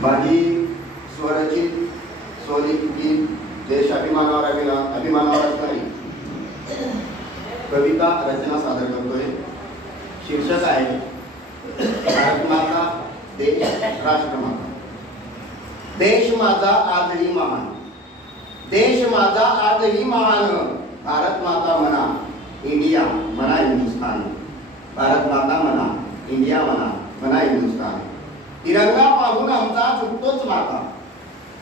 माझी स्वरचित स्वलिखित देशाभिमानावर अभिमानावर असणारी कविता रचना सादर करतोय। शीर्षक आहे भारत माता देश राष्ट्रमाता। देश माझा आजही महान, देश माझा आजही महान, भारत माता म्हणा इंडिया म्हणा हिंदुस्थान, भारत माता म्हणा इंडिया म्हणा हिंदुस्थान। तिरंगा पाहून आमचा झुकतोच माता,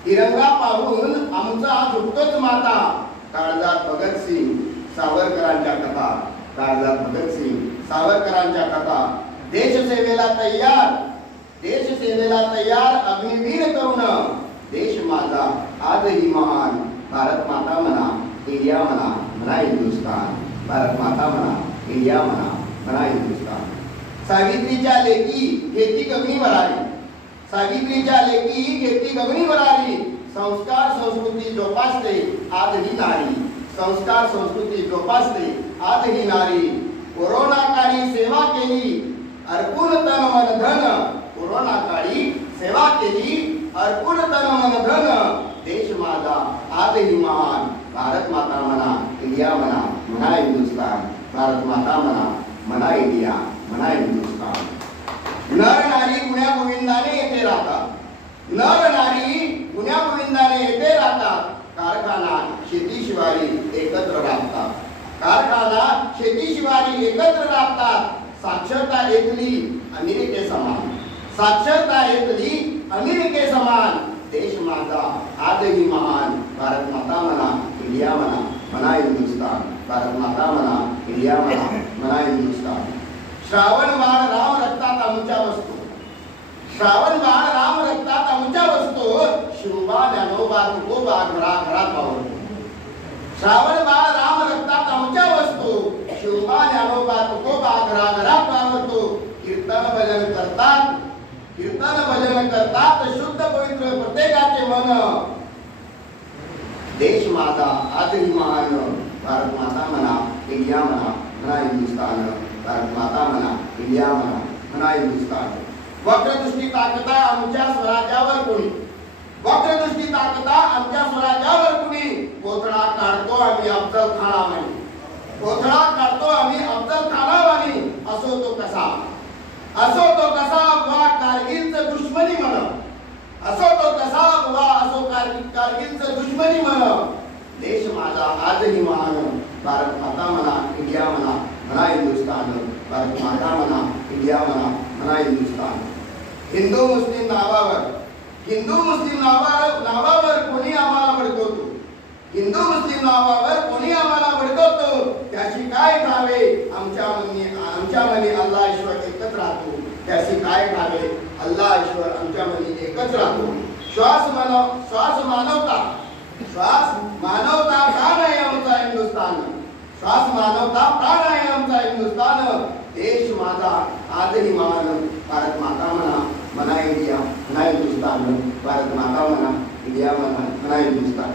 तिरंगा पाहून आमचा झुकतोच माता। काळजात भगतसिंग सावरकरांच्या कथा, काळजात भगतसिंग सावरकरांच्या कथा। देशसेवेला तयार, देशसेवेला तयार अग्निवीर तरुण, देश माझा आजही महान, भारत माता म्हणा इंडिया म्हणा हिंदुस्थान, भारत माता म्हणा इंडिया म्हणा हिंदुस्थान। सावित्रीच्या लेकी घेती गगनी भरारी, सावित्रीच्या लेकी घेती गगनी भरारी। संस्कार संस्कृती जोपासते आजही नारी, संस्कार संस्कृती जोपासते आजही नारी। कोरोना काळी सेवा केली अर्पून तन मन धन, कोरोना काळी सेवा केली अर्पून तन मन धन। देश माझा आजही महान, भारत माता म्हणा इंडिया म्हणा हिंदुस्थान, भारत माता म्हणा इंडिया म्हणा हिंदुस्थान। नर नारी गुण्या गोविंदाने येथे राहतात, नर नारी गुण्या गोविंदाने येथे राहतात। कारखाना शेती शिवारी एकत्र राबतात, कारखाना शेती शिवारी एकत्र राबतात। साक्षरता इथली अमेरिके समान, साक्षरता इथली अमेरिके समान। देश माझा आजही महान, भारत माता म्हणा इंडिया म्हणा हिंदुस्थान, भारत माता म्हणा इंडिया म्हणा हिंदुस्थान। श्रावण बाळ राम रक्तात आमच्या वस्तू, श्रावण बाळ राम रक्तात आमच्या वस्तू। शिवबा ज्ञानोबा तुकोबा घराघरात वावरतो, श्रावण बाळ राम रक्तात आमच्या वस्तू। शिवबा ज्ञानोबा तुकोबा घराघरात वावरतो। कीर्तन भजन करतात, कीर्तन भजन करतात शुद्ध पवित्र प्रत्येकाचे मन। देश माझा आजही महान, भारत माता म्हणा इंडिया म्हणा हिंदुस्थान, भारत माता म्हणा इंडिया म्हणा हिंदुस्थान। वक्रदृष्टी ताकदा आमच्या स्वराज्यावर कोणी, वक्रदृष्टी ताकदा आमच्या स्वराज्यावर कोणी। कोथळा काढतो आम्ही अफजल खानावानी, कोथळा काढतो आम्ही अफजल खानावानी। असो तो कसा, असो तो कसा बुवा कारगिलचं दुश्मनी म्हण, असो तो कसा बुवा असो कारगिलचं दुश्मनी म्हण। देश माझा आजही महान, भारत माता म्हणा इंडिया म्हणा हिंदुस्थान, भारत माता म्हणा इंडिया म्हणा हिंदुस्थान। हिंदू मुस्लिम नावावर, हिंदू मुस्लिम नावावर कोणी आम्हाला भडकवतो, हिंदू मुस्लिम नावावर कोणी आम्हाला भडकवतो। त्याची काय ठावे आमच्या मनी अल्लाह ईश्वर एकच राहतो, त्याची काय ठावे अल्लाह ईश्वर आमच्या मनी एकच राहतो। श्वास मानवता, श्वास मानवता प्राण आहे आमचा हिंदुस्थान, श्वास मानवता प्राण आहे आमचा हिंदुस्थान। देश माझा आजही महान, भारत माता म्हणा इंडिया म्हणा हिंदुस्थान, भारत माता म्हणा इंडिया म्हणा हिंदुस्थान।